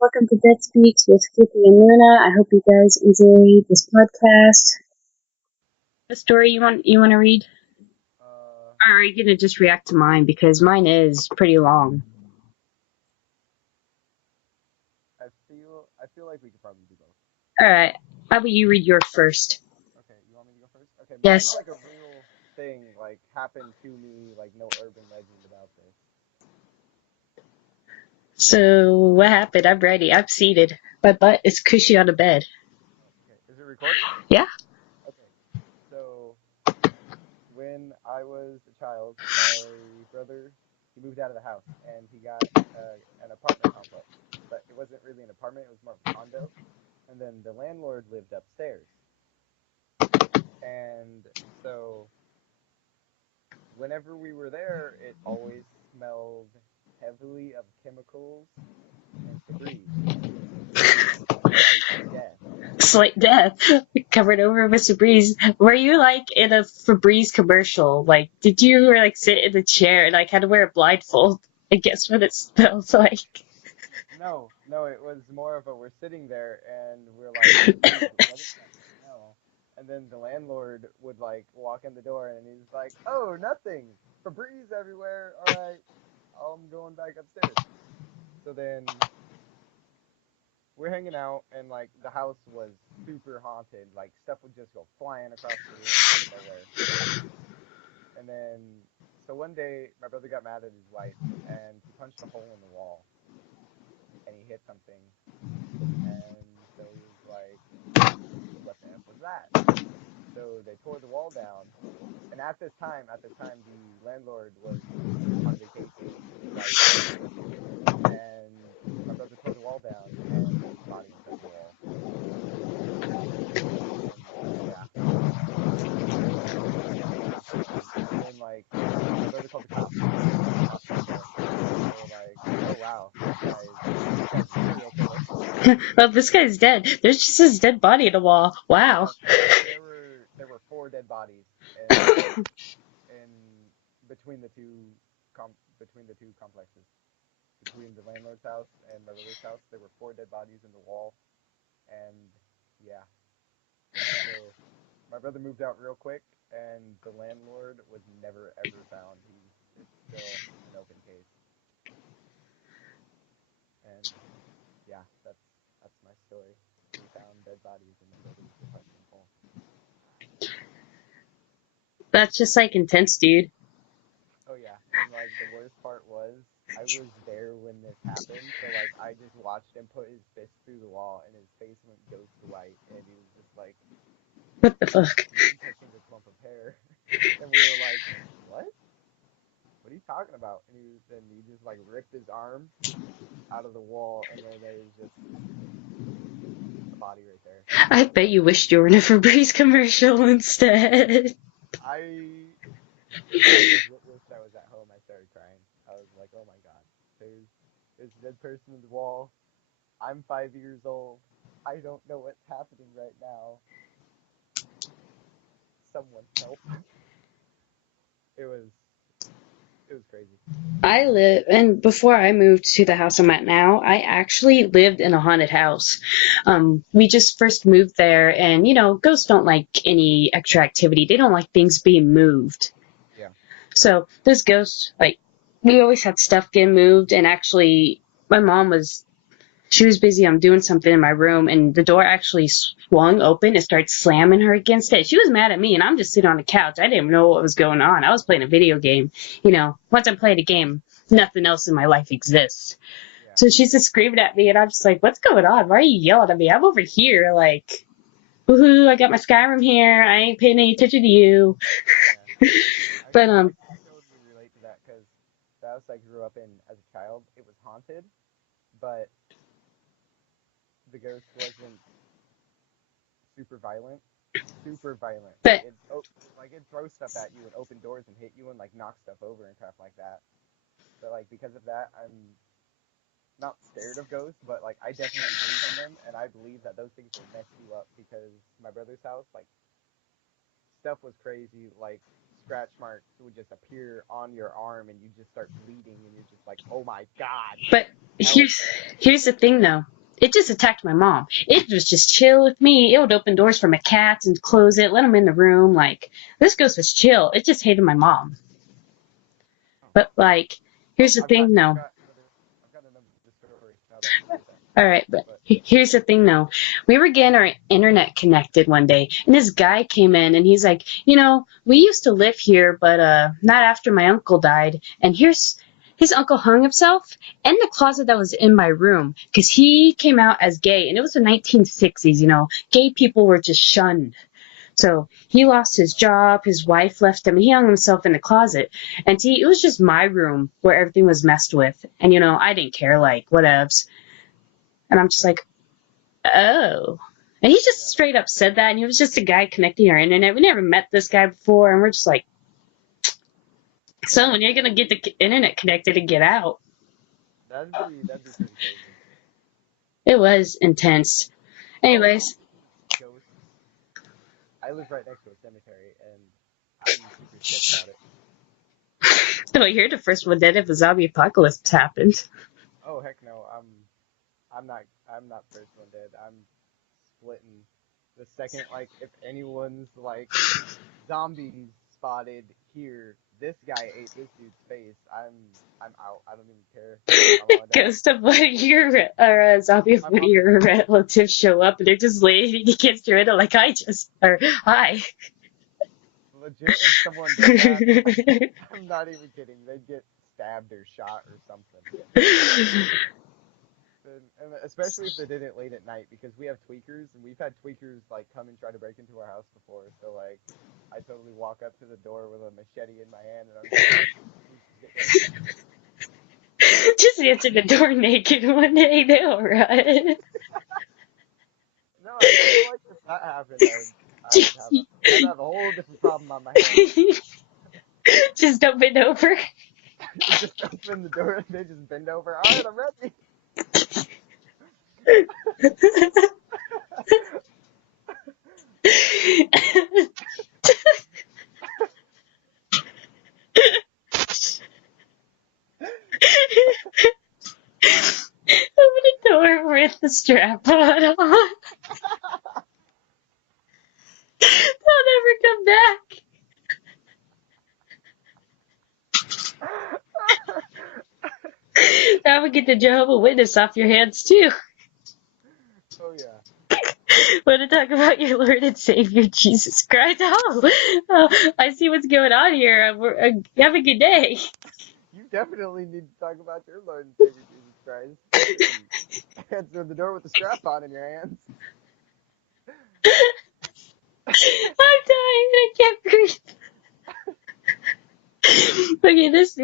Welcome to TheDeadSpeaks with Flippy and Luna. I hope you guys enjoy this podcast. The story you want to read? Uh, Or are you gonna just react to mine because mine is pretty long? I feel like we could probably do both. All right. How about you read yours first? Okay, you want me to go first? Okay, mine's Yes. like a real thing, like happened to me, like no urban legend about this. So what happened? I'm ready. I'm seated. My butt is cushy on the bed. Okay, is it recording? Yeah. Okay, so when I was a child, my brother he moved out of the house and he got an apartment complex, but it wasn't really an apartment; it was more of a condo. And then the landlord lived upstairs, and so whenever we were there, it always smelled heavily of chemicals and Febreze, like death. Slight death. Covered over with Febreze. Were you like in a Febreze commercial? Like, did you like sit in the chair and like had to wear a blindfold? I guess what it smells like. No, no, it was more of a we're sitting there and we're like, dude, what is that smell? And then the landlord would like walk in the door and he's like, oh, nothing, Febreze everywhere. All right, I'm going back upstairs. So then we're hanging out and like the house was super haunted. Like stuff would just go flying across the room out of nowhere. And then so one day my brother got mad at his wife and he punched a hole in the wall and he hit something. And so he was like, "What the f was that?" So they tore the wall down. And at this time, the landlord was on vacation. He was already gone. And my brother tore the wall down, and there was a body inside the wall. And yeah, and then like my brother called the cops, and the cops got there, and they were like, "Oh wow, this guy's a serial killer." Well, this guy's dead. There's just his dead body in the wall. Wow. No, there were four dead bodies in between the between the two complexes, between the landlord's house and my brother's house. There were four dead bodies in the wall, and yeah, so my brother moved out real quick, and the landlord was never ever found. It's still an open case, and yeah, that's my story. We found dead bodies in my brother's apartment hall. That's just like intense, dude. Oh yeah, and like the worst part was I was there when this happened, so like I just watched him put his fist through the wall and his face went ghost white and he was just like What the fuck? touching a clump of hair. And we were like, "What? What are you talking about?" And he just like ripped his arm out of the wall and then there's just a body right there. I bet you wished you were in a Febreze commercial instead. I I legit wish I was at home. I started crying. I was like, "Oh my god. There's a dead person in the wall. I'm 5 years old. I don't know what's happening right now. Someone help." It was it was crazy. And before I moved to the house I'm at now, I actually lived in a haunted house. We just first moved there, and ghosts don't like any extra activity. They don't like things being moved. Yeah. So this ghost, like, we always had stuff getting moved, and actually, my mom was she was busy doing something in my room, and the door actually swung open and started slamming her against it. She was mad at me, and I'm just sitting on the couch. I didn't know what was going on. I was playing a video game. Once I'm playing a game, nothing else in my life exists. Yeah. So she's just screaming at me, and I'm just like, "What's going on? Why are you yelling at me? I'm over here, like, woohoo! I got my Skyrim here. I ain't paying any attention to you." Yeah. But I can totally relate to that because the house I grew up in as a child, it was haunted, but the ghost wasn't super violent. Super violent. but Like it'd throw stuff at you and open doors and hit you and like knock stuff over and crap like that. But like because of that, I'm not scared of ghosts, but like I definitely believe in them, and I believe that those things will mess you up because my brother's house, like stuff was crazy, like scratch marks would just appear on your arm, and you just start bleeding, and you're just like, oh my god. But here's the thing, though. It just attacked my mom. It was just chill with me. It would open doors for my cats and close it, let them in the room. Like, this ghost was chill. It just hated my mom. But, like, here's the thing, though. I've got another story now that you say that. All right, but here's the thing, though. We were getting our internet connected one day, and this guy came in, and he's like, we used to live here, but not after my uncle died. And his uncle hung himself in the closet that was in my room because he came out as gay, and it was the 1960s. Gay people were just shunned. So he lost his job, his wife left him, and he hung himself in the closet. And it was just my room where everything was messed with. And, I didn't care, like, whatevs. And I'm just like, oh. And he just straight up said that, and he was just a guy connecting our internet. We never met this guy before, and we're just like, so when you're going to get the internet connected and get out? That'd be pretty crazy. It was intense. Anyways. Ghosts. I live right next to a cemetery, and I'm super sick about it. No, you're the first one dead if a zombie apocalypse happened. Oh, heck no. I'm not first one dead. I'm splitting the second, like, if anyone's like zombies spotted here, this guy ate this dude's face, I'm out. I don't even care. Ghost of one of your zombie of one of your relatives show up and they're just laying against your window like hi. Legit, if someone did that, I'm not even kidding. They'd get stabbed or shot or something. And especially if they did it late at night, because we have tweakers, and we've had tweakers like come and try to break into our house before. So like, I totally walk up to the door with a machete in my hand, and I'm like, just answer the door naked one day, they'll run. No, I feel like if that happened, I'd have a whole different problem on my hands. Just don't bend over. Just open the door and they just bend over. All right, I'm ready. Open the door with the strap on. They'll never come back. That would get the Jehovah's Witness off your hands too. Oh yeah. Want to talk about your Lord and Savior Jesus Christ? Oh, I see what's going on here. Have a good day. You definitely need to talk about your Lord and Savior Jesus Christ. Answer the door with the strap on in your hands. I'm dying. I can't breathe. Okay, this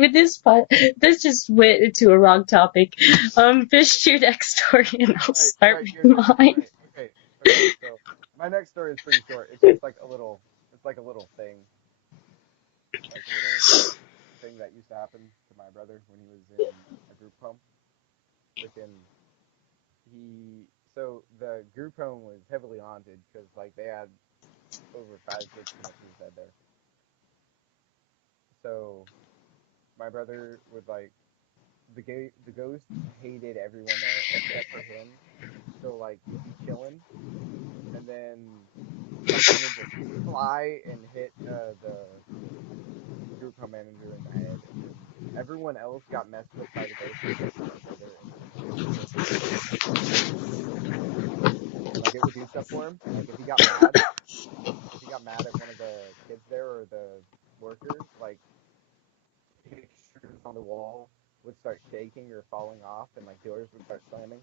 just went into a wrong topic. Finish your next story and I'll start with mine. Okay, so my next story is pretty short. It's just like a little thing. Like a little thing that used to happen to my brother when he was in a group home. So the group home was heavily haunted because like they had over 5-6 connectors dead there. So my brother would like the ghost hated everyone there except for him. So like he'd be chilling, and then something would just fly and hit the group home manager in the head, and then everyone else got messed with by the ghost except for my brother. And like it would do stuff for him. Like if he got mad at one of the kids there or the workers, like pictures on the wall would start shaking or falling off, and like doors would start slamming.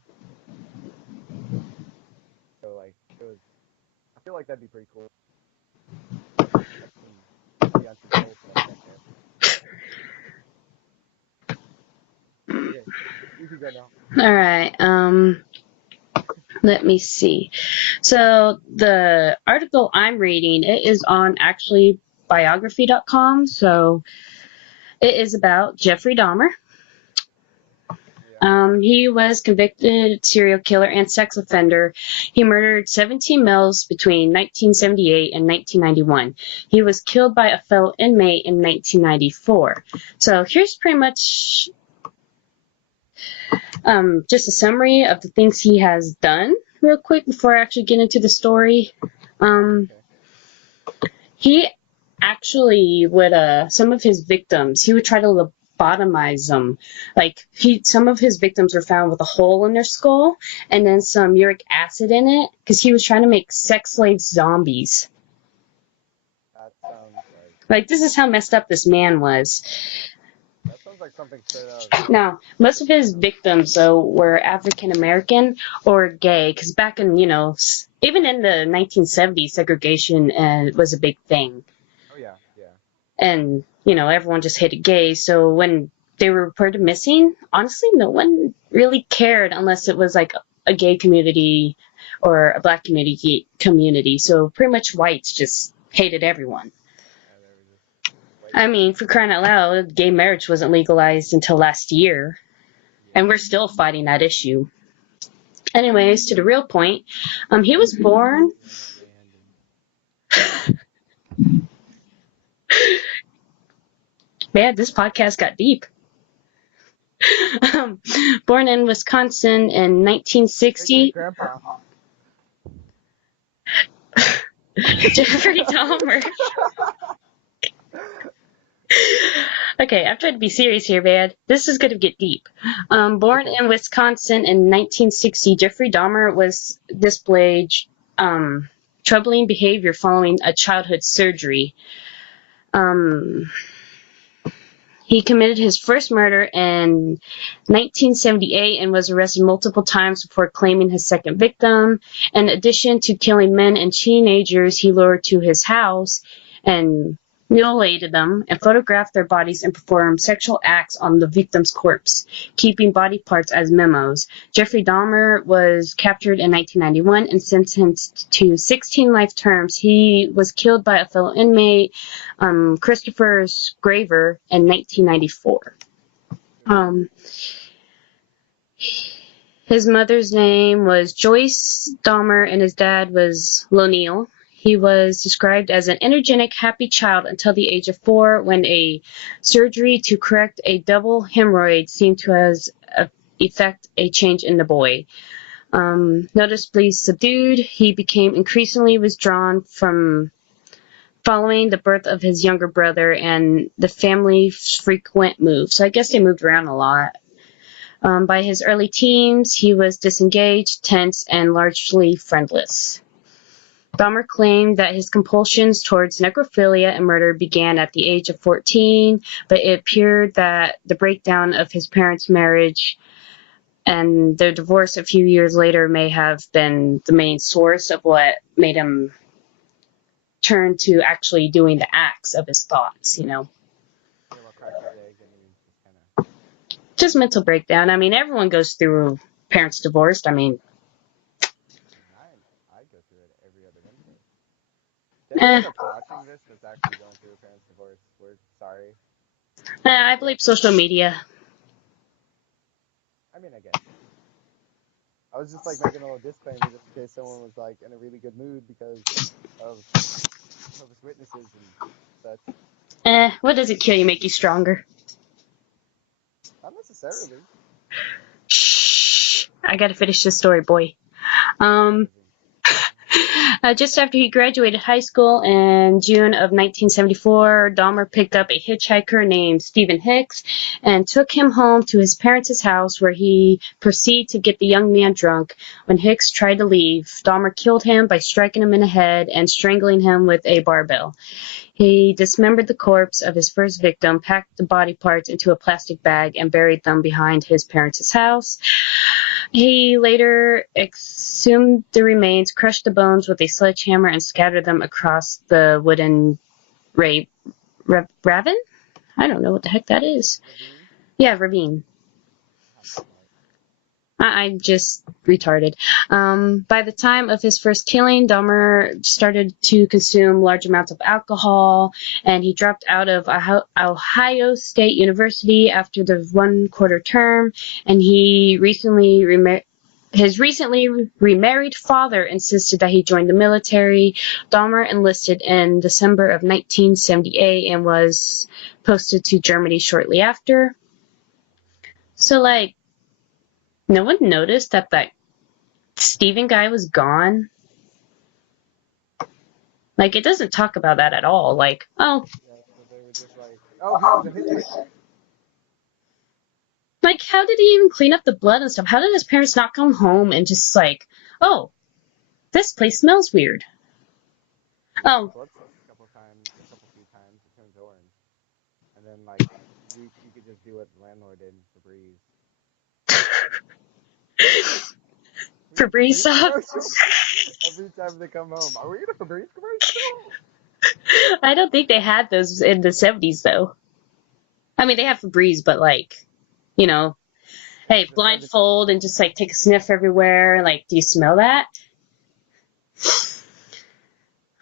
So like it was. I feel like that'd be pretty cool. Okay, you can go now. All right. Let me see. So the article I'm reading, it is on actually biography.com. So it is about Jeffrey Dahmer. He was convicted serial killer and sex offender. He murdered 17 males between 1978 and 1991. He was killed by a fellow inmate in 1994. So here's pretty much just a summary of the things he has done real quick before I actually get into the story. He actually would, some of his victims, he would try to lobotomize them. Like, some of his victims were found with a hole in their skull and then some uric acid in it because he was trying to make sex slave zombies. That sounds like this is how messed up this man was. That sounds like something straight out. Now, most of his victims, though, were African American or gay, because back in, even in the 1970s, segregation was a big thing. Oh, yeah. And, everyone just hated gays, so when they were reported missing, honestly, no one really cared unless it was, like, a gay community or a black community, so pretty much whites just hated everyone. I mean, for crying out loud, gay marriage wasn't legalized until last year, and we're still fighting that issue. Anyways, to the real point, he was born... Man, this podcast got deep. Born in Wisconsin in 1960. Grandpa. Jeffrey Dahmer. Okay, I'm trying to be serious here, man. This is going to get deep. Born in Wisconsin in 1960, Jeffrey Dahmer was displayed troubling behavior following a childhood surgery. He committed his first murder in 1978 and was arrested multiple times before claiming his second victim. In addition to killing men and teenagers, he lured to his house and mutilated them and photographed their bodies and performed sexual acts on the victim's corpse, keeping body parts as memos. Jeffrey Dahmer was captured in 1991 and sentenced to 16 life terms. He was killed by a fellow inmate, Christopher Graver, in 1994. His mother's name was Joyce Dahmer and his dad was Lonil. He was described as an energetic, happy child until the age of 4, when a surgery to correct a double hemorrhoid seemed to effect a change in the boy. Noticeably subdued, he became increasingly withdrawn from following the birth of his younger brother and the family's frequent moves. So I guess they moved around a lot. By his early teens, he was disengaged, tense, and largely friendless. Dahmer claimed that his compulsions towards necrophilia and murder began at the age of 14, but it appeared that the breakdown of his parents' marriage and their divorce a few years later may have been the main source of what made him turn to actually doing the acts of his thoughts, Just mental breakdown. I mean, everyone goes through parents divorced. I mean... Anyone that's watching this that's actually going through a parent's divorce, we're sorry. I blame social media. I mean, I guess. I was just making a little disclaimer just in case someone was in a really good mood because of his witnesses and such. What doesn't kill you make you stronger? Not necessarily. Shh. I gotta finish this story, boy. Just after he graduated high school in June of 1974, Dahmer picked up a hitchhiker named Stephen Hicks and took him home to his parents' house, where he proceeded to get the young man drunk. When Hicks tried to leave, Dahmer killed him by striking him in the head and strangling him with a barbell. He dismembered the corpse of his first victim, packed the body parts into a plastic bag, and buried them behind his parents' house. He later exhumed the remains, crushed the bones with a sledgehammer, and scattered them across the wooden ravine? I don't know what the heck that is. Ravine? Yeah, ravine. I just retarded. By the time of his first killing, Dahmer started to consume large amounts of alcohol, and he dropped out of Ohio State University after the 1/4 term, and his recently remarried father insisted that he join the military. Dahmer enlisted in December of 1978 and was posted to Germany shortly after. So, like, no one noticed that Steven guy was gone. Like, it doesn't talk about that at all. Like, oh, Yeah, so they were just like, oh, he was a hitchhiker. like, how did he even clean up the blood and stuff? How did his parents not come home and just like, oh, this place smells weird? Oh, Blood soaked a couple few times, it turns orange. And then, like, you could just do what the landlord did for Breeze. Febreze sauce. Every time they come home, are we in a Febreze commercial? I don't think they had those in the 70s, though. I mean, they have Febreze, but like, you know, hey, blindfold and just like take a sniff everywhere. Like, do you smell that?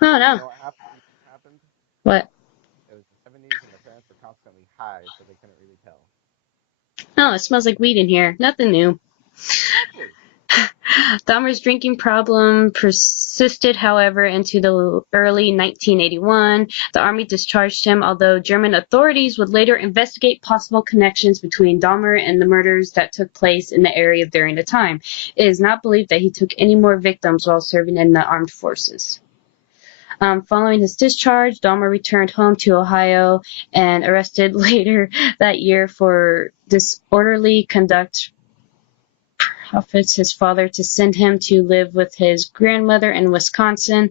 Oh, no. You know what happened? What? It was the 70s and the parents were constantly high, so they couldn't really tell. Oh, it smells like weed in here. Nothing new. Exactly. Dahmer's drinking problem persisted, however, into the early 1981. The army discharged him, although German authorities would later investigate possible connections between Dahmer and the murders that took place in the area during the time. It is not believed that he took any more victims while serving in the armed forces. Following his discharge, Dahmer returned home to Ohio and arrested later that year for disorderly conduct. Offers his father to send him to live with his grandmother in Wisconsin,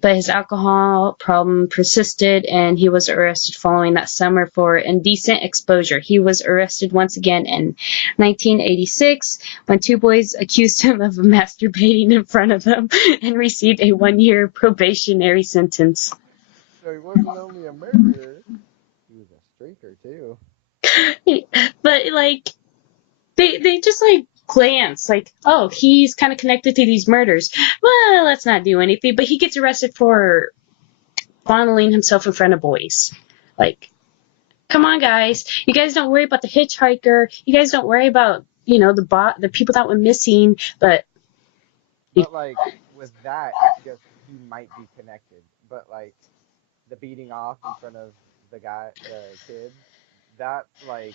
but his alcohol problem persisted and he was arrested following that summer for indecent exposure. He was arrested once again in 1986 when 2 boys accused him of masturbating in front of them and received a 1-year probationary sentence. So he wasn't only a murderer, he was a streaker too. But like, they just like glance like, oh, he's kind of connected to these murders. Well, let's not do anything. But he gets arrested for fondling himself in front of boys. Like, come on, guys. You guys don't worry about the hitchhiker. You guys don't worry about, you know, the people that were missing. But like, with that, it's just he might be connected. But like, the beating off in front of the kid, that's like,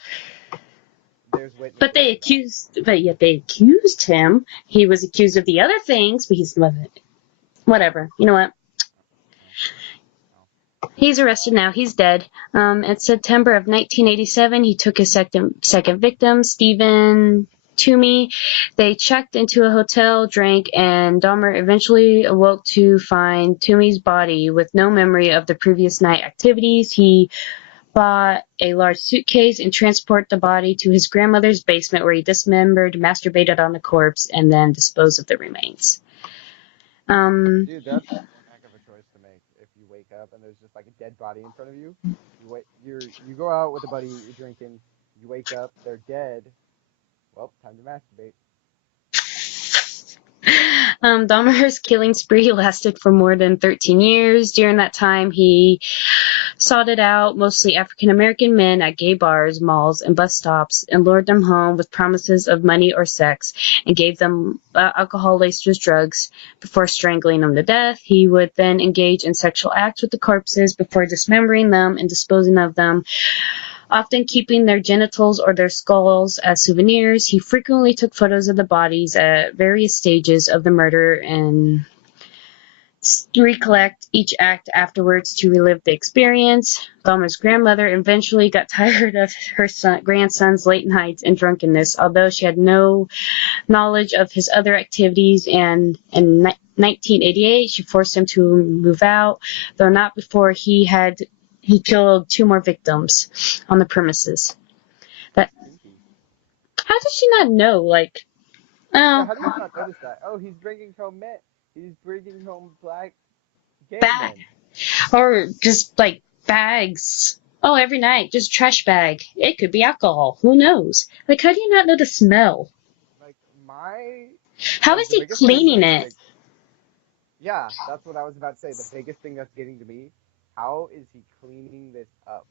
there's witnesses. But yet they accused him. He was accused of the other things, but he's whatever. You know what? He's arrested now. He's dead. In September of 1987, he took his second victim, Stephen Toomey. They checked into a hotel, drank, and Dahmer eventually awoke to find Toomey's body with no memory of the previous night activities. He bought a large suitcase and transported the body to his grandmother's basement where he dismembered, masturbated on the corpse, and then disposed of the remains. Dude, that's one heck of a choice to make. If you wake up and there's just like a dead body in front of you, you go out with a buddy, you're drinking, you wake up, they're dead. Well, time to masturbate. Dahmer's killing spree lasted for more than 13 years. During that time, he sought out mostly African-American men at gay bars, malls, and bus stops and lured them home with promises of money or sex and gave them alcohol laced with drugs before strangling them to death. He would then engage in sexual acts with the corpses before dismembering them and disposing of them, often keeping their genitals or their skulls as souvenirs. He frequently took photos of the bodies at various stages of the murder and recollect each act afterwards to relive the experience. Dahmer's grandmother eventually got tired of her grandson's late nights and drunkenness, although she had no knowledge of his other activities, and in 1988 she forced him to move out, though not before he killed 2 more victims on the premises. How did she not know? Like, yeah, how do you not notice that? Oh, he's bringing home men. He's bringing home black gay men. Or just like bags. Oh, every night, just trash bag. It could be alcohol. Who knows? Like, how do you not know the smell? Like, my How like is the he biggest thing cleaning that's it? like, yeah, that's what I was about to say. The biggest thing that's getting to me, how is he cleaning this up?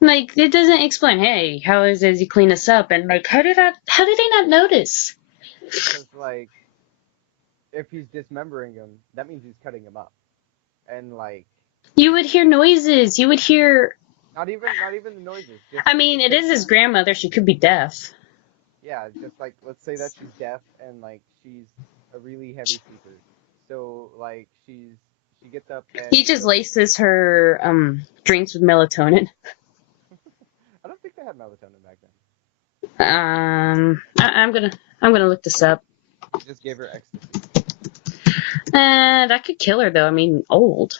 Like, it doesn't explain, hey, how is he clean us up? And like, how did they not notice? Because like, if he's dismembering him, that means he's cutting him up, and like, You would hear noises. You would hear, not even the noises. Just I mean, it is his picture, grandmother. She could be deaf. yeah, just like let's say that she's deaf and like she's a really heavy sleeper. So like she gets up and He she just goes. laces her drinks with melatonin. I don't think they had melatonin back then. I'm gonna look this up. Just gave her ecstasy. That could kill her though. I mean, old.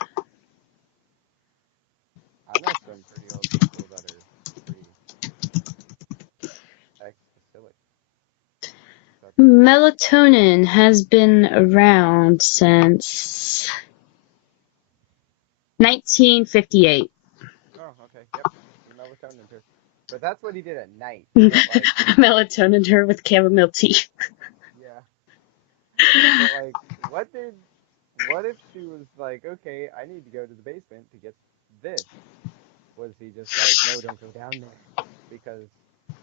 I know some pretty old people that are pretty ecstasilic. That's Melatonin has been around since 1958. oh, okay, yep. He melatonin her. But that's what he did at night. But like, Melatonin her with chamomile tea. yeah. But like, what if she was like, okay, I need to go to the basement to get this? Was he just like, no, don't go down there? Because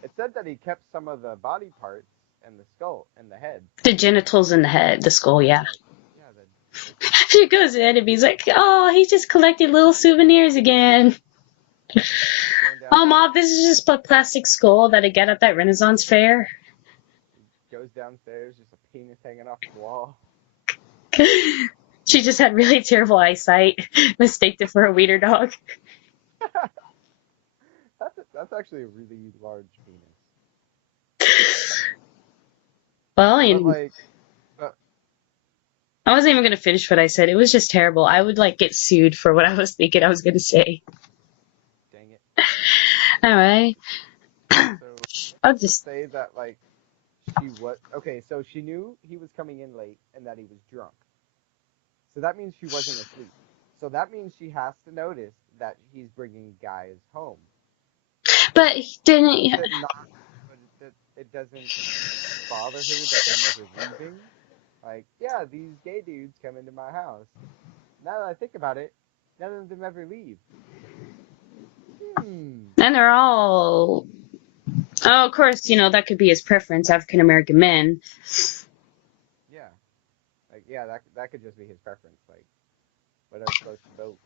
it said that he kept some of the body parts and the skull and the head. The genitals in the head, the skull, yeah. Yeah, She goes in and he's like, oh, he just collected little souvenirs again. he's going down Oh, there. Mom, this is just a plastic skull that I get at that Renaissance fair. He goes downstairs, just a penis hanging off the wall. She just had really terrible eyesight. Mistaked it for a wiener dog. That's actually a really large penis. Well, But like, but I wasn't even going to finish what I said. It was just terrible. I would like get sued for what I was thinking I was going to say. dang it. All right. So I'll let's just just. say that like she was okay. So she knew he was coming in late and that he was drunk. So that means she wasn't asleep. So that means she has to notice that he's bringing guys home. But he didn't. Is it not? But it doesn't bother her that they're never leaving. Like, yeah, these gay dudes come into my house. Now that I think about it, none of them ever leave. And they're all. Oh, of course, that could be his preference, African American men. Yeah. Like, yeah, that could just be his preference. Like, whatever floats your boat.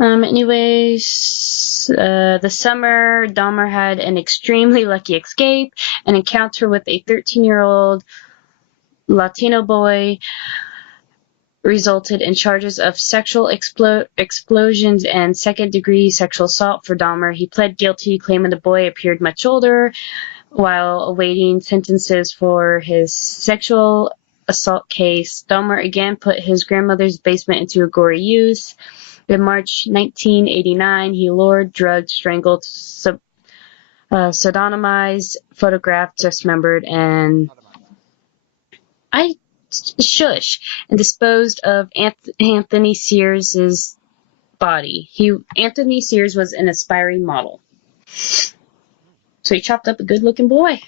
Anyways, the summer, Dahmer had an extremely lucky escape, an encounter with a 13-year-old Latino boy resulted in charges of sexual explosions and second-degree sexual assault for Dahmer. He pled guilty, claiming the boy appeared much older, while awaiting sentences for his sexual assault case. Dahmer again put his grandmother's basement into a gory use. In March 1989, he lured, drugged, strangled, sodomized, photographed, dismembered, and disposed of Anthony Sears' body. Anthony Sears was an aspiring model, so he chopped up a good-looking boy.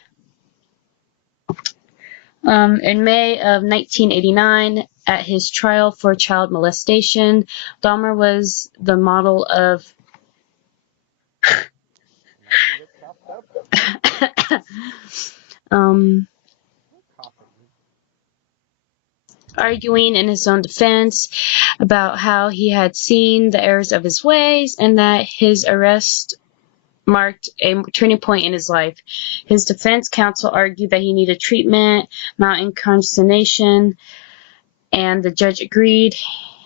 In May of 1989, at his trial for child molestation, Dahmer was the model of arguing in his own defense about how he had seen the errors of his ways and that his arrest marked a turning point in his life. His defense counsel argued that he needed treatment, not incarceration, and the judge agreed,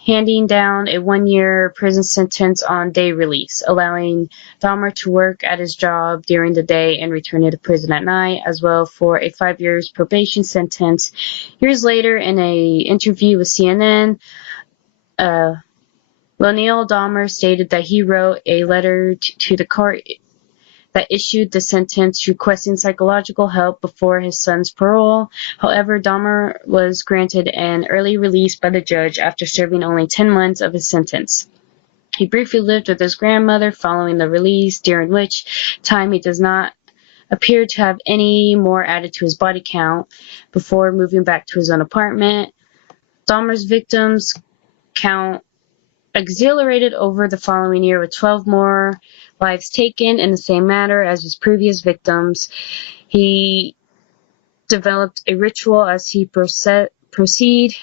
handing down a 1-year prison sentence on day release, allowing Dahmer to work at his job during the day and returning to prison at night, as well for a 5 years probation sentence. Years later, in an interview with CNN, Lionel Dahmer stated that he wrote a letter to the court that issued the sentence requesting psychological help before his son's parole. However, Dahmer was granted an early release by the judge after serving only 10 months of his sentence. He briefly lived with his grandmother following the release, during which time he does not appeared to have any more added to his body count before moving back to his own apartment. Dahmer's victims count accelerated over the following year, with 12 more lives taken in the same manner as his previous victims. He developed a ritual as he proceeded,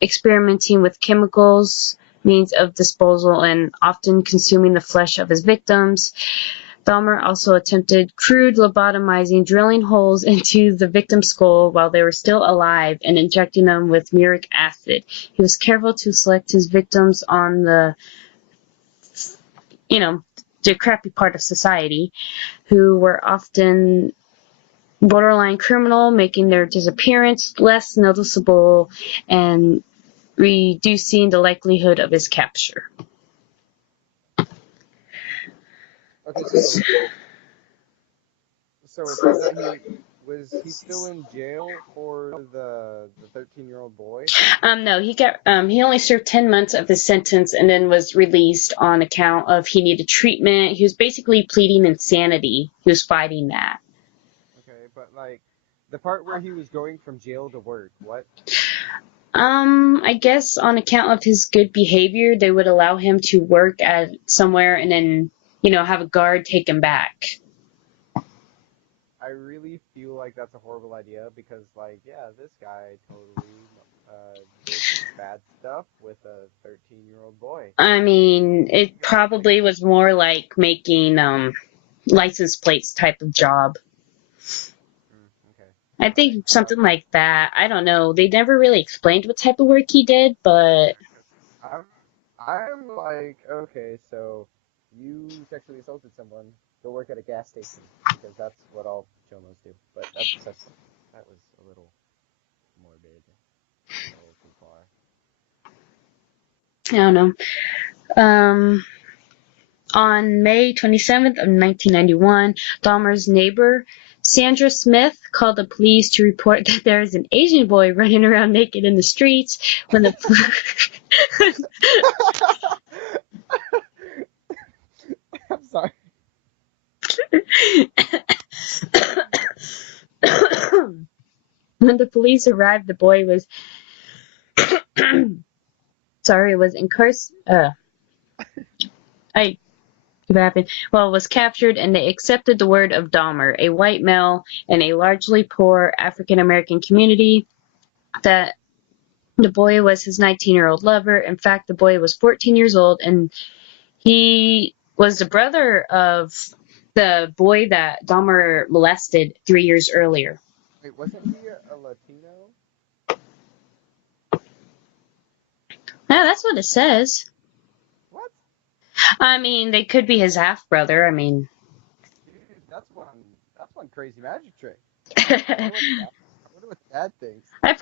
experimenting with chemicals, means of disposal, and often consuming the flesh of his victims. Dahmer also attempted crude lobotomizing, drilling holes into the victim's skull while they were still alive and injecting them with muric acid. He was careful to select his victims on the crappy part of society, who were often borderline criminal, making their disappearance less noticeable and reducing the likelihood of his capture. Okay, so it says that he still in jail for the 13-year-old boy? No, he only served 10 months of his sentence and then was released on account of he needed treatment. He was basically pleading insanity. He was fighting that. Okay, but like the part where he was going from jail to work, what? I guess on account of his good behavior, they would allow him to work at somewhere and then, have a guard take him back. I really feel like that's a horrible idea because, like, yeah, this guy totally did bad stuff with a 13-year-old boy. I mean, it probably was more like making license plates type of job. Okay. I think something like that. I don't know. They never really explained what type of work he did, but I'm like, okay, so you sexually assaulted someone, go work at a gas station because that's what all chomos do. But that was a little morbid, a little too far. I don't know. On May 27th of 1991, Dahmer's neighbor, Sandra Smith, called the police to report that there is an Asian boy running around naked in the streets. When the I'm sorry. When the police arrived, the boy was was captured, and they accepted the word of Dahmer, a white male in a largely poor African American community, that the boy was his 19-year-old lover. In fact, the boy was 14 years old, and he was the brother of the boy that Dahmer molested 3 years earlier. Wait, wasn't he a Latino? Yeah, that's what it says. What? I mean, they could be his half-brother. I mean... Dude, that's one crazy magic trick. I wonder what Dad thinks. My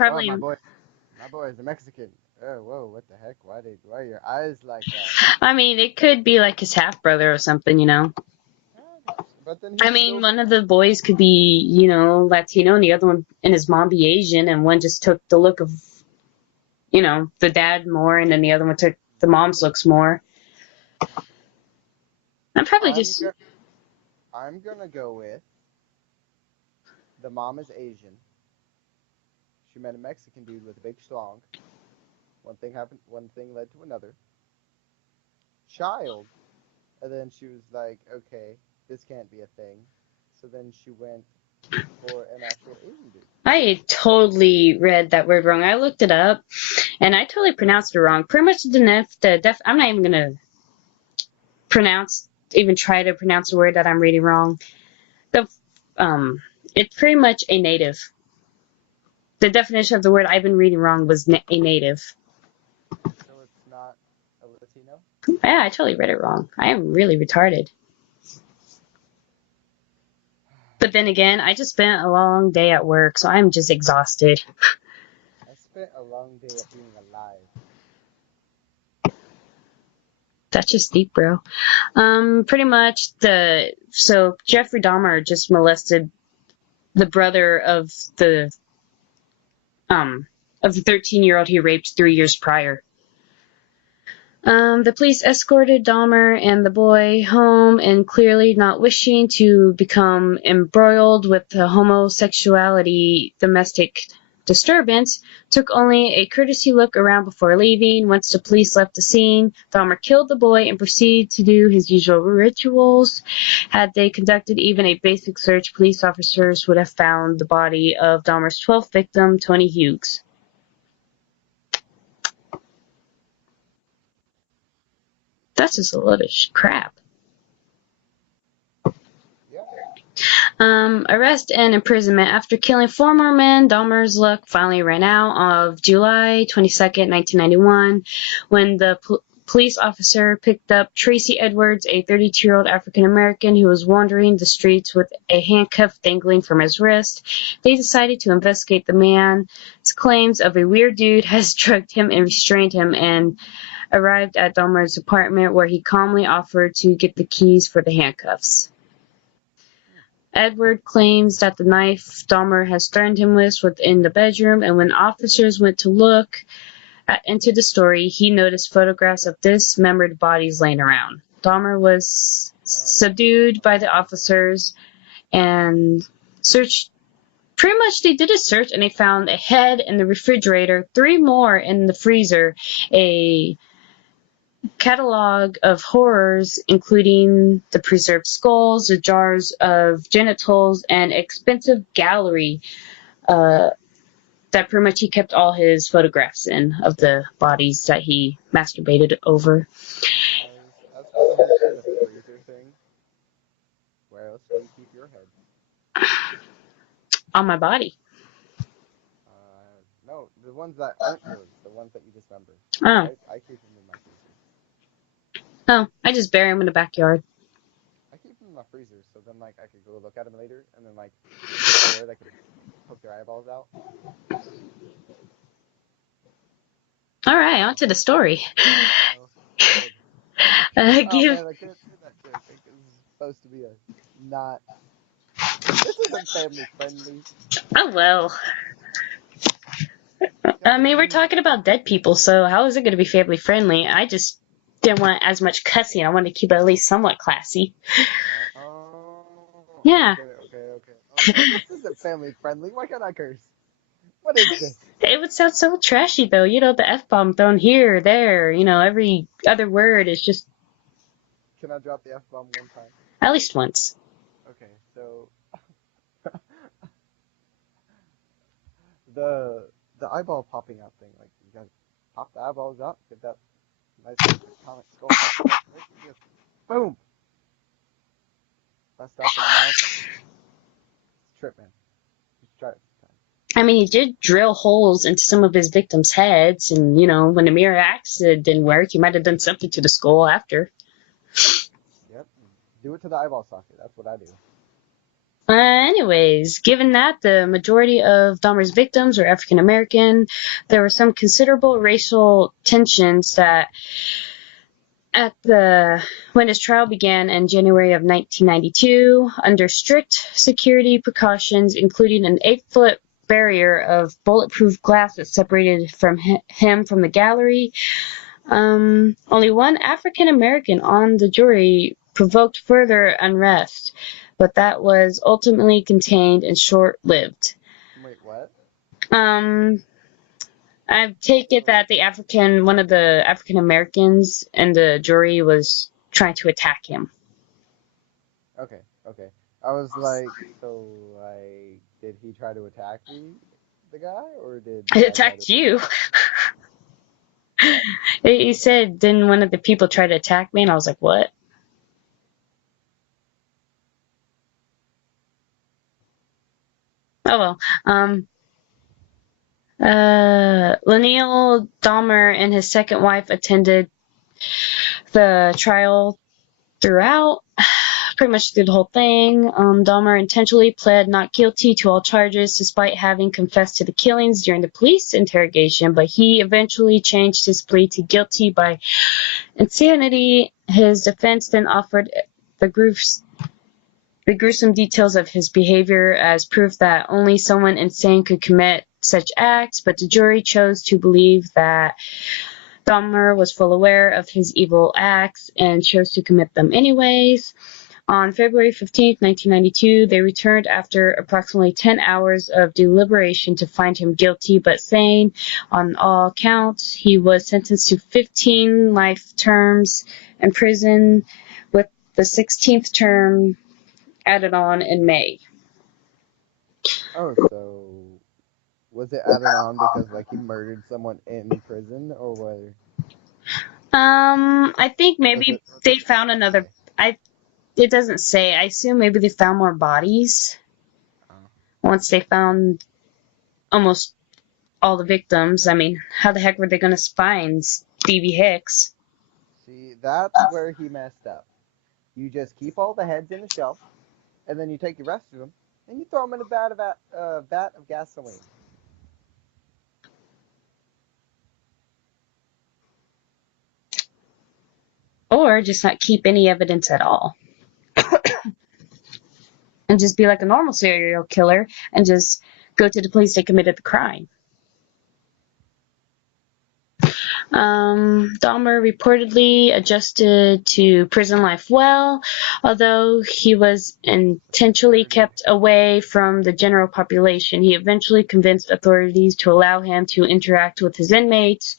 boy is a Mexican. Oh, whoa, what the heck? Why are your eyes like that? I mean, it could be like his half-brother or something, But then one of the boys could be, Latino, and the other one and his mom be Asian, and one just took the look of, the dad more, and then the other one took the mom's looks more. I'm gonna go with the mom is Asian. She met a Mexican dude with a big schlong. One thing led to another. Child. And then she was like, okay, this can't be a thing. So then she went for an actual Asian dude. I totally read that word wrong. I looked it up, and I totally pronounced it wrong. Pretty much I'm not even going to try to pronounce a word that I'm reading wrong. It's pretty much a native. The definition of the word I've been reading wrong was a native. So it's not a Latino? Yeah, I totally read it wrong. I am really retarded. But then again, I just spent a long day at work, so I'm just exhausted. I spent a long day of being alive. That's just deep, bro. Pretty much so Jeffrey Dahmer just molested the brother of the 13-year-old he raped 3 years prior. The police escorted Dahmer and the boy home, and clearly not wishing to become embroiled with the homosexuality domestic disturbance, took only a courtesy look around before leaving. Once the police left the scene, Dahmer killed the boy and proceeded to do his usual rituals. Had they conducted even a basic search, police officers would have found the body of Dahmer's 12th victim, Tony Hughes. That's just a load of crap. Arrest and imprisonment. After killing 4 more men, Dahmer's luck finally ran out on July 22nd, 1991, when the police officer picked up Tracy Edwards, a 32-year-old African-American who was wandering the streets with a handcuff dangling from his wrist. They decided to investigate the man's claims of a weird dude has drugged him and restrained him, and arrived at Dahmer's apartment, where he calmly offered to get the keys for the handcuffs. Edward claims that the knife Dahmer has threatened him with was in the bedroom, and when officers went to look into the story, he noticed photographs of dismembered bodies laying around. Dahmer was subdued by the officers and searched. Pretty much they did a search and they found a head in the refrigerator, 3 more in the freezer, a catalog of horrors, including the preserved skulls, the jars of genitals, and expensive gallery that pretty much he kept all his photographs in of the bodies that he masturbated over. As for the freezer thing, where else do you keep your head? On my body. No, the ones that aren't yours, the ones that you dismember. Oh. I keep them in my freezer. Oh, I just bury them in the backyard. I keep them in my freezer, so then like I could go look at them later, and then like before I could poke their eyeballs out. All right, on to the story. Man, I can't say that joke. It's supposed to be a not. This isn't family friendly. Oh well. I mean, we're talking about dead people, so how is it going to be family friendly? I just didn't want as much cussing. I wanted to keep it at least somewhat classy. Yeah. Okay. This isn't family friendly. Why can't I curse? What is this? It would sound so trashy, though. You know, the F-bomb thrown here or there. You know, every other word is just... Can I drop the F-bomb one time? At least once. Okay, so... the eyeball popping out thing. Like, you gotta pop the eyeballs out, get that nice comic skull. Just boom! Bust out the mouth. It's a trip, man. Just try it. I mean, he did drill holes into some of his victims' heads, and, you know, when the mirror acid didn't work, he might have done something to the skull after. Yep. Do it to the eyeball socket. That's what I do. Anyways, given that the majority of Dahmer's victims were African American, there were some considerable racial tensions that when his trial began in January of 1992, under strict security precautions, including an 8-foot barrier of bulletproof glass that separated him from the gallery. Only one African American on the jury provoked further unrest, but that was ultimately contained and short-lived. Wait, what? I take it that one of the African Americans in the jury was trying to attack him. Okay. I was like, so, did he try to attack the guy, or did... He attacked you. He said, didn't one of the people try to attack me? And I was like, what? Oh, well. Lenil Dahmer and his second wife attended the trial throughout, pretty much through the whole thing. Dahmer intentionally pled not guilty to all charges despite having confessed to the killings during the police interrogation, but he eventually changed his plea to guilty by insanity. His defense then offered the gruesome details of his behavior as proof that only someone insane could commit such acts, but the jury chose to believe that Dahmer was full aware of his evil acts and chose to commit them anyways. On February 15th, 1992, they returned after approximately 10 hours of deliberation to find him guilty but sane on all counts. He was sentenced to 15 life terms in prison, with the 16th term added on in May. Oh, so was it added on because like he murdered someone in prison, or what? I think maybe they found another. It doesn't say. I assume maybe they found more bodies once they found almost all the victims. I mean, how the heck were they going to find Stevie Hicks? See, that's where he messed up. You just keep all the heads in the shelf, and then you take the rest of them, and you throw them in a vat of gasoline. Or just not keep any evidence at all. And just be like a normal serial killer and just go to the place they committed the crime. Dahmer reportedly adjusted to prison life well, although he was intentionally kept away from the general population. He eventually convinced authorities to allow him to interact with his inmates.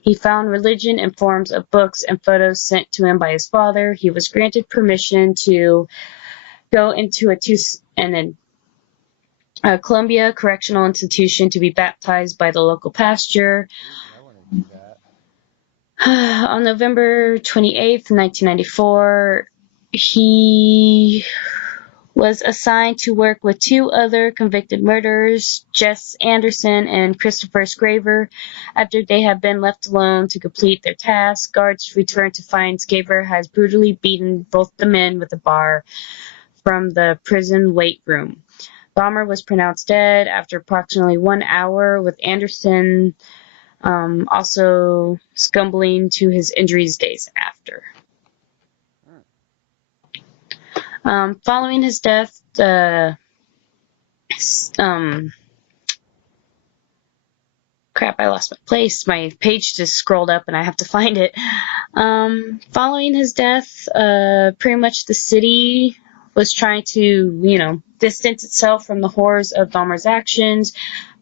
He found religion in forms of books and photos sent to him by his father. He was granted permission to go into a Columbia Correctional Institution to be baptized by the local pastor. I want to do that. On November 28th, 1994, he was assigned to work with two other convicted murderers, Jess Anderson and Christopher Scraver. After they had been left alone to complete their task, guards returned to find Scraver has brutally beaten both the men with a bar from the prison weight room. Dahmer was pronounced dead after approximately 1 hour, with Anderson also succumbing to his injuries days after. Following his death, crap, I lost my place. My page just scrolled up and I have to find it. Following his death, pretty much the city was trying to, distance itself from the horrors of Dahmer's actions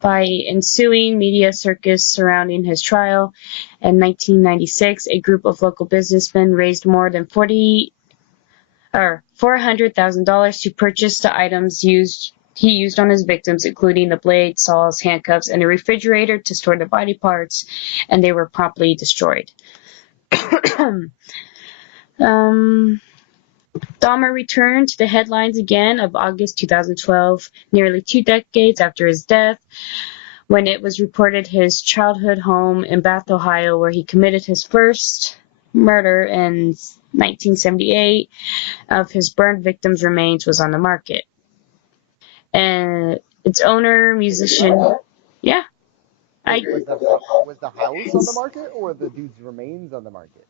by ensuing media circus surrounding his trial. In 1996, a group of local businessmen raised more than $400,000 to purchase the items he used on his victims, including the blade, saws, handcuffs, and a refrigerator to store the body parts, and they were promptly destroyed. Dahmer returned to the headlines again of August 2012, nearly 2 decades after his death, when it was reported his childhood home in Bath, Ohio, where he committed his first murder in 1978 of his burned victims' remains was on the market. And its owner, musician, yeah. Was the house on the market, or the dude's remains on the market?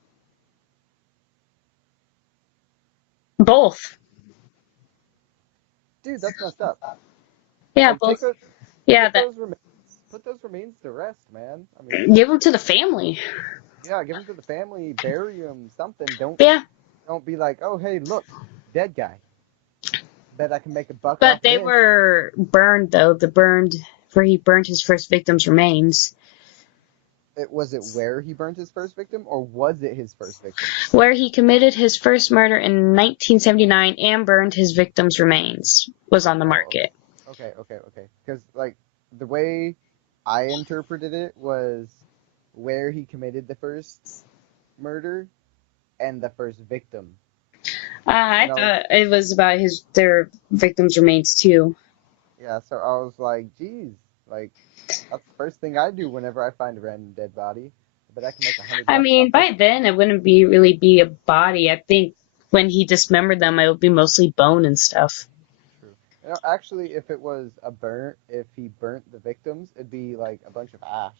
Both. Dude, that's messed up. Yeah, like, both. Put those remains to rest, man. I mean, give them to the family. Yeah, give them to the family, bury them, something. Don't be like, oh, hey, look, dead guy. Bet I can make a buck. But they were burned, though. Where he burned his first victim's remains. Was it where he burned his first victim, or was it his first victim? Where he committed his first murder in 1979 and burned his victim's remains was on the market. Okay. Because, like, the way I interpreted it was where he committed the first murder and the first victim. I thought it was about their victims' remains, too. Yeah, so I was like, geez, like, that's the first thing I do whenever I find a random dead body. But I can make $100. I mean, by then it wouldn't really be a body. I think when he dismembered them, it would be mostly bone and stuff. True. Actually, if he burnt the victims, it'd be like a bunch of ash.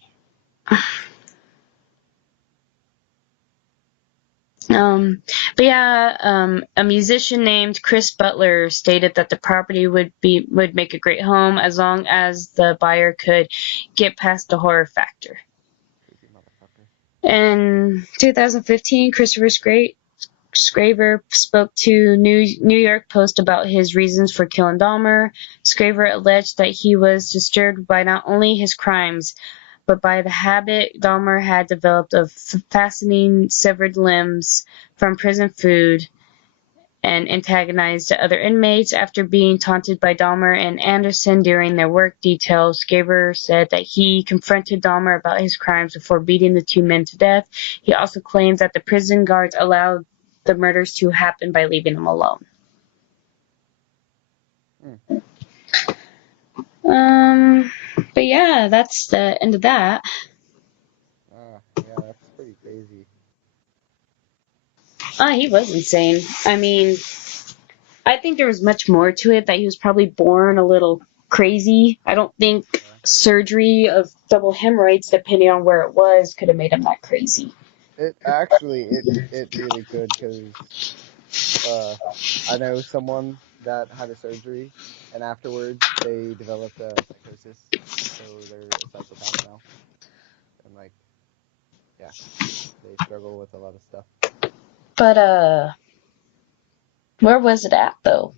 But yeah, a musician named Chris Butler stated that the property would make a great home as long as the buyer could get past the horror factor. Creepy motherfucker. In 2015, Christopher Scraver spoke to New York Post about his reasons for killing Dahmer. Scraver alleged that he was disturbed by not only his crimes, but by the habit Dahmer had developed of fastening severed limbs from prison food, and antagonized other inmates. After being taunted by Dahmer and Anderson during their work detail, Scraver said that he confronted Dahmer about his crimes before beating the two men to death. He also claims that the prison guards allowed the murders to happen by leaving them alone. But yeah, that's the end of that. Yeah, that's pretty crazy. He was insane. I mean, I think there was much more to it, that he was probably born a little crazy. I don't think surgery of double hemorrhoids, depending on where it was, could have made him that crazy. It actually, it really could, because I know someone that had a surgery, and afterwards they developed a psychosis, so they're a psychopath now, and like, yeah, they struggle with a lot of stuff. But where was it at though?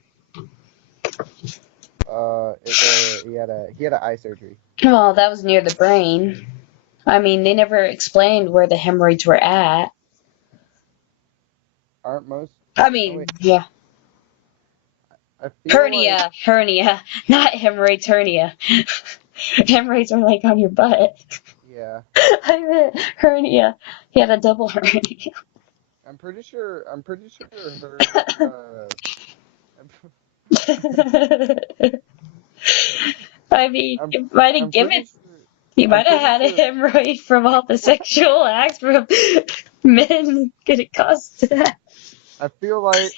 He had an eye surgery. Well, that was near the brain. I mean, they never explained where the hemorrhoids were at. Aren't most? I mean, yeah. Hernia, not hemorrhoids, hernia. Hemorrhoids are like on your butt. Yeah. I meant hernia. He had a double hernia. I'm pretty sure her. I mean, he might have had a hemorrhoid from all the sexual acts from men. Could it cause that? I feel like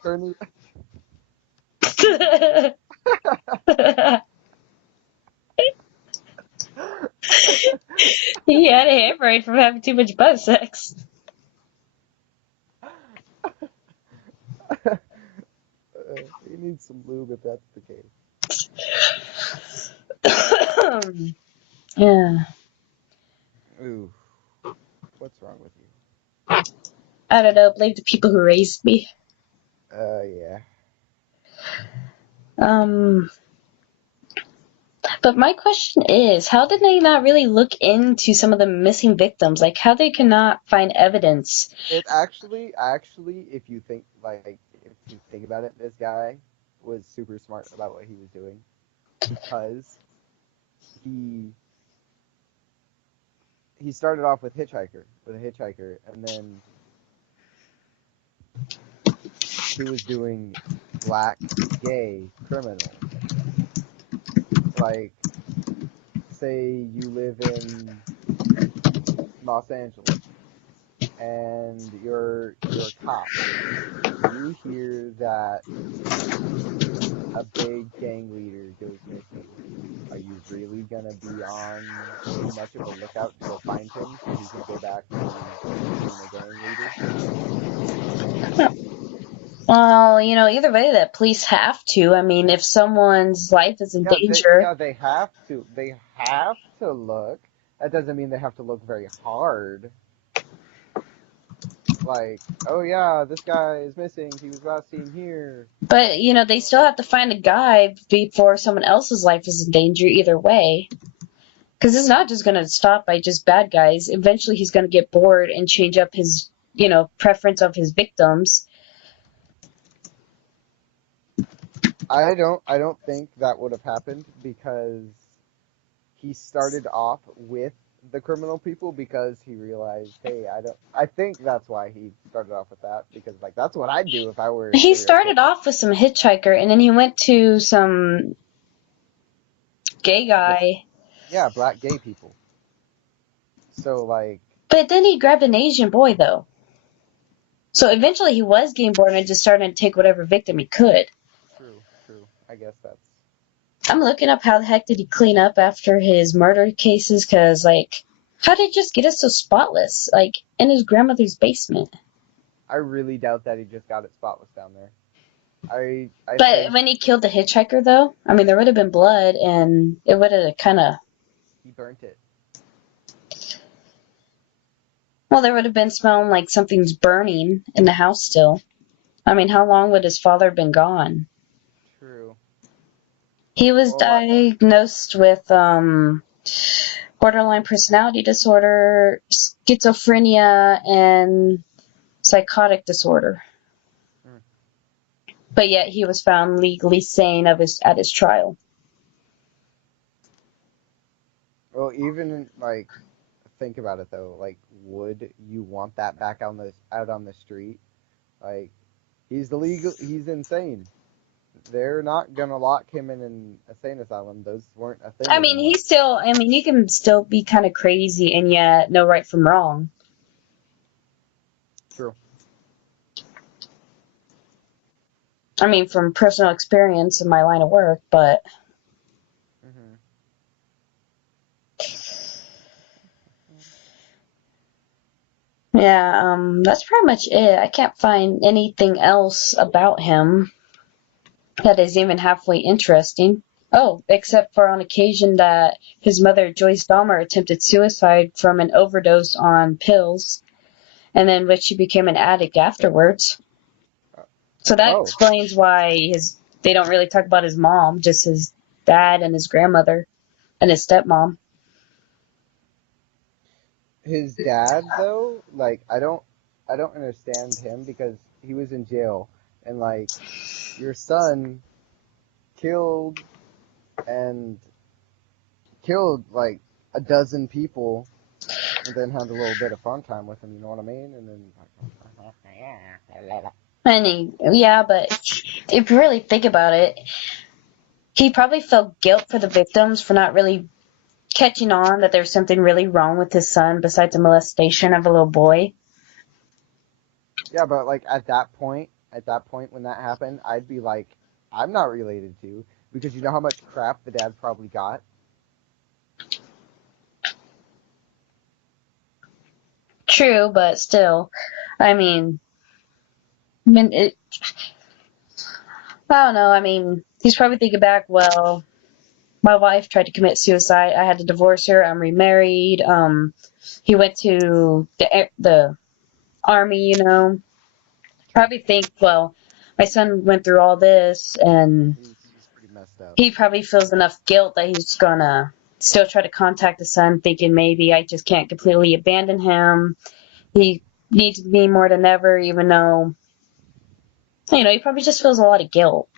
hernia. He had a hemorrhoid from having too much butt sex. He needs some lube if that's the case. Yeah. Ooh. What's wrong with you? I don't know. Blame the people who raised me. Yeah. But my question is, how did they not really look into some of the missing victims? Like, how they cannot find evidence? It actually, if you think about it, this guy was super smart about what he was doing, because he started off with a hitchhiker, and then he was doing black gay criminals. Like, say you live in Los Angeles and you're a cop. You hear that a big gang leader goes missing. Are you really gonna be on too much of a lookout to go find him so he can go back to being a gang leader? Well, either way, the police have to. I mean, if someone's life is in danger. They have to. They have to look. That doesn't mean they have to look very hard. Like, oh yeah, this guy is missing. He was last seen here. But, they still have to find a guy before someone else's life is in danger either way. Because it's not just going to stop by just bad guys. Eventually he's going to get bored and change up his, preference of his victims. I don't think that would have happened, because he started off with the criminal people because he realized, hey, I think that's why he started off with that, because like that's what I'd do if I were. He started off with some hitchhiker, and then he went to some gay guy. Yeah, black gay people. So like. But then he grabbed an Asian boy though. So eventually he was getting bored and just started to take whatever victim he could. True. I guess that's. I'm looking up how the heck did he clean up after his murder cases, because, like, how did he just get it so spotless? Like, in his grandmother's basement. I really doubt that he just got it spotless down there. But when he killed the hitchhiker, though, I mean, there would have been blood, and it would have kind of. He burnt it. Well, there would have been smelling like something's burning in the house still. I mean, how long would his father have been gone? True. He was Well, what? diagnosed with borderline personality disorder, schizophrenia, and psychotic disorder. Mm. But yet he was found legally sane at his trial. Well, even like think about it though. Like, would you want that back out on the street? Like, he's insane. They're not gonna lock him in an insane asylum. Those weren't a thing I mean, anymore. he can still be kind of crazy and yet know right from wrong. True. I mean, from personal experience in my line of work, but Hmm. yeah, that's pretty much it. I can't find anything else about him that is even halfway interesting. Oh, except for on occasion that his mother, Joyce Dahmer, attempted suicide from an overdose on pills, and then which she became an addict afterwards. So that Oh, explains why they don't really talk about his mom, just his dad and his grandmother and his stepmom. his dad though. Like, I don't understand him because he was in jail and like your son killed and killed like a dozen people and then had a little bit of fun time with him. You know what I mean? And then like, Yeah, but if you really think about it, he probably felt guilt for the victims for not really catching on that there's something really wrong with his son besides the molestation of a little boy. yeah, but like at that point when that happened, I'd be like, I'm not related to because you know how much crap the dad probably got. True, but still, I mean, I mean, it, I don't know. I mean, he's probably thinking back, well, my wife tried to commit suicide. I had to divorce her. I'm remarried. He went to the army, you know. True. Probably think, well, my son went through all this, and He's pretty messed up. he probably feels enough guilt that he's gonna still try to contact the son, thinking maybe I just can't completely abandon him. He needs me more than ever, even though, he probably just feels a lot of guilt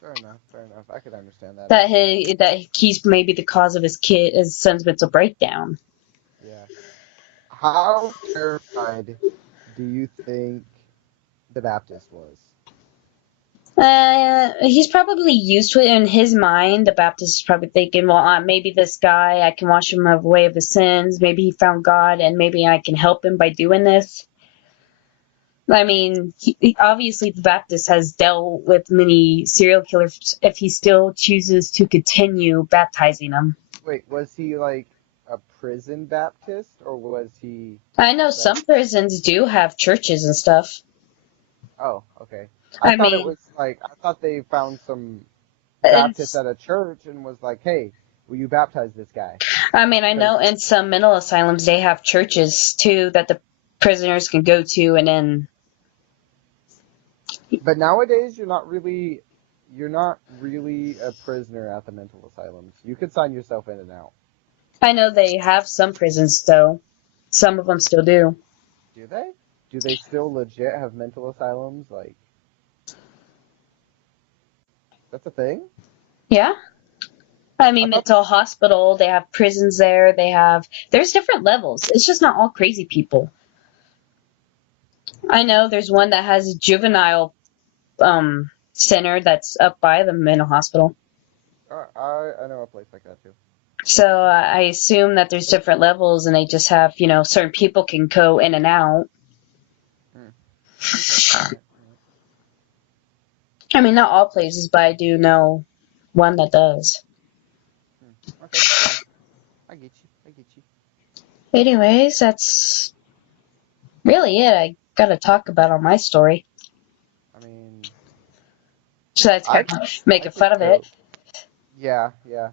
Fair enough. Fair enough. I could understand that that actually. he's maybe the cause of his son's mental breakdown. Yeah. How terrified do you think the Baptist was? He's probably used to it in his mind. The Baptist is probably thinking, well, maybe this guy, I can wash him away of his sins. Maybe he found God, and maybe I can help him by doing this. I mean, obviously the Baptist has dealt with many serial killers if he still chooses to continue baptizing them. Wait, was he like a prison Baptist or was he I know like? some prisons do have churches and stuff. Oh, okay. I I thought it mean, was like I thought they found some Baptist it's, at a church and was like, "Hey, will you baptize this guy?" I Because know in some mental asylums they have churches too that the prisoners can go to, and then but nowadays you're not really a prisoner at the mental asylums. You could sign yourself in and out. I know they have some prisons though. Some of them still do. Do they? Do they still legit have mental asylums? Like that's a thing? Yeah. I I mean, thought it's a hospital. They have prisons there. There's different levels. It's just not all crazy people. I know there's one that has a juvenile center that's up by the mental hospital. I know a place like that too. So I assume that there's different levels, and they just have certain people can go in and out. Hmm. Okay. All right. All right. I mean, not all places, but I do know one that does. Okay. Okay. I get you. I get you. Anyways, that's really it. I gotta talk about on my story. I mean, So that's I kind of could I making could fun of it. go. Yeah. Yeah.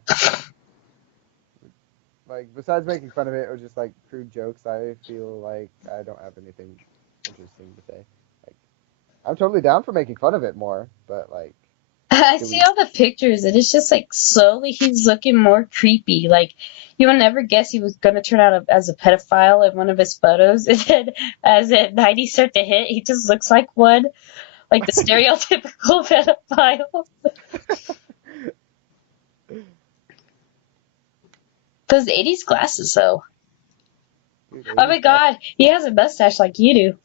like besides making fun of it or just like crude jokes, I feel like I don't have anything interesting to say. Like I'm totally down for making fun of it more, but like I do see we? all the pictures, and it's just like slowly he's looking more creepy. Like you will never guess he was going to turn out as a pedophile in one of his photos, and then as the 90s start to hit, he just looks like one, like the stereotypical pedophile. Those 80s glasses, though. Dude, Oh my 80s class. God, he has a mustache like you do.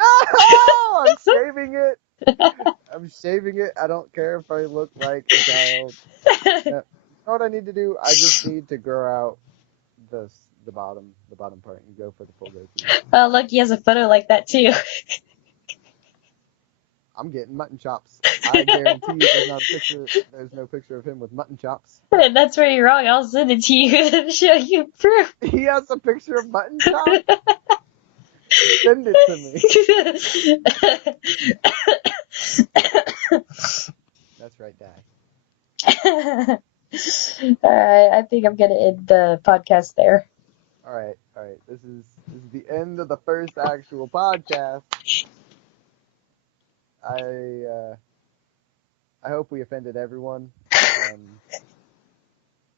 Oh, I'm shaving it. I'm shaving it. I don't care if I look like a child. No. You know what I need to do? I just need to grow out the the bottom part, and go for the full goatee. Oh look, he has a photo like that too. I'm getting mutton chops. I guarantee you, there's not a picture. There's no picture of him with mutton chops. And that's where you're wrong. I'll send it to you to show you proof. He has a picture of mutton chops. Send it to me. That's right, Dad. Alright, I think I'm gonna end the podcast there. All right, all right. This is the end of the first actual podcast. I hope we offended everyone.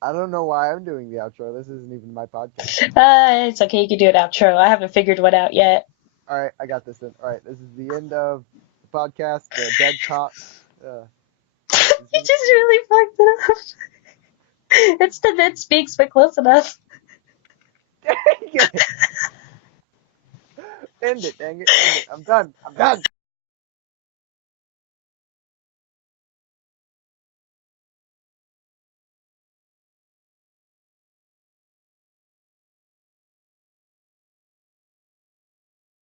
I don't know why I'm doing the outro. This isn't even my podcast. It's okay, you can do an outro. I haven't figured one out yet. All right, I got this then. All right, this is the end of the podcast. The Dead Talk. You just really fucked it up. It's the TheDeadSpeaks, but close enough. Dang it. End it, dang it. End it. I'm done. I'm done.